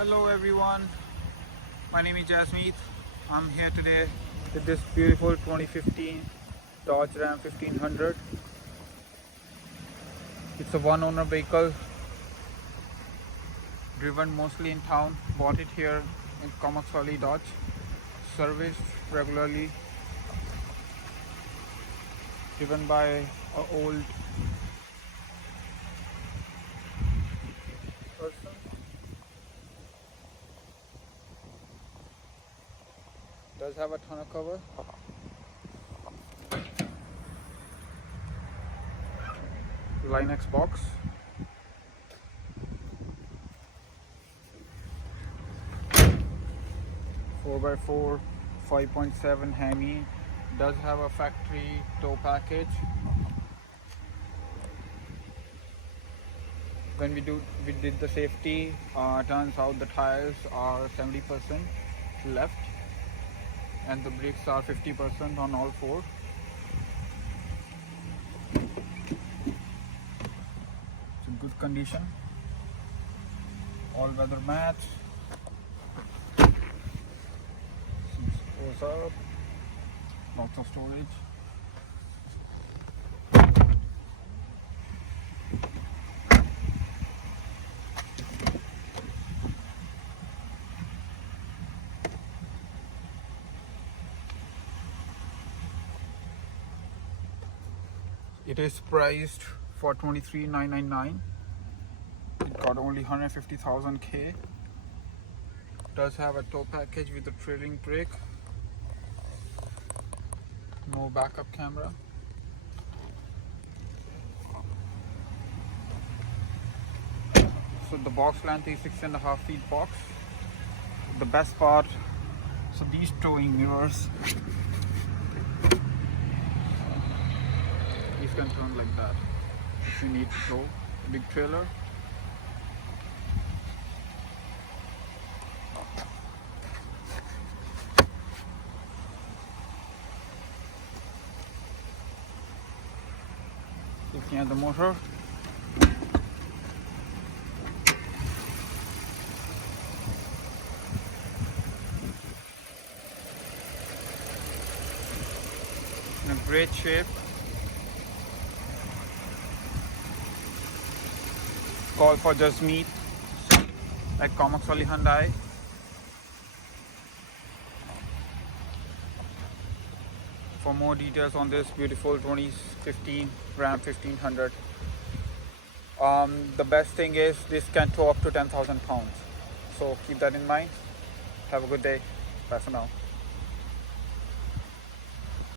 Hello everyone, my name is Jasmeet. I'm here today with this beautiful 2015 Dodge Ram 1500. It's a one owner vehicle, driven mostly in town. Bought it here in Comaxwali Dodge, serviced regularly, driven by an old person. Does have a ton of cover. Linux box. Four by 4 5.7 Hemi. Does have a factory tow package. When we did the safety, turns out the tires are 70% left and the brakes are 50% on all four. It's in good condition. All weather mats. Seats goes up. Lots of storage. It is priced for 23,999. It got only 150,000 K. Does have a tow package with a trailing brake. No backup camera. So the box length is 6.5 feet box. The best part, so these towing mirrors, these can turn like that if you need to tow a big trailer. Looking at the motor, in a great shape. Call for Jasmeet at Comaxwali Hyundai. For more details on this beautiful 2015 Ram 1500. The best thing is this can tow up to 10,000 pounds. So keep that in mind. Have a good day. Bye for now.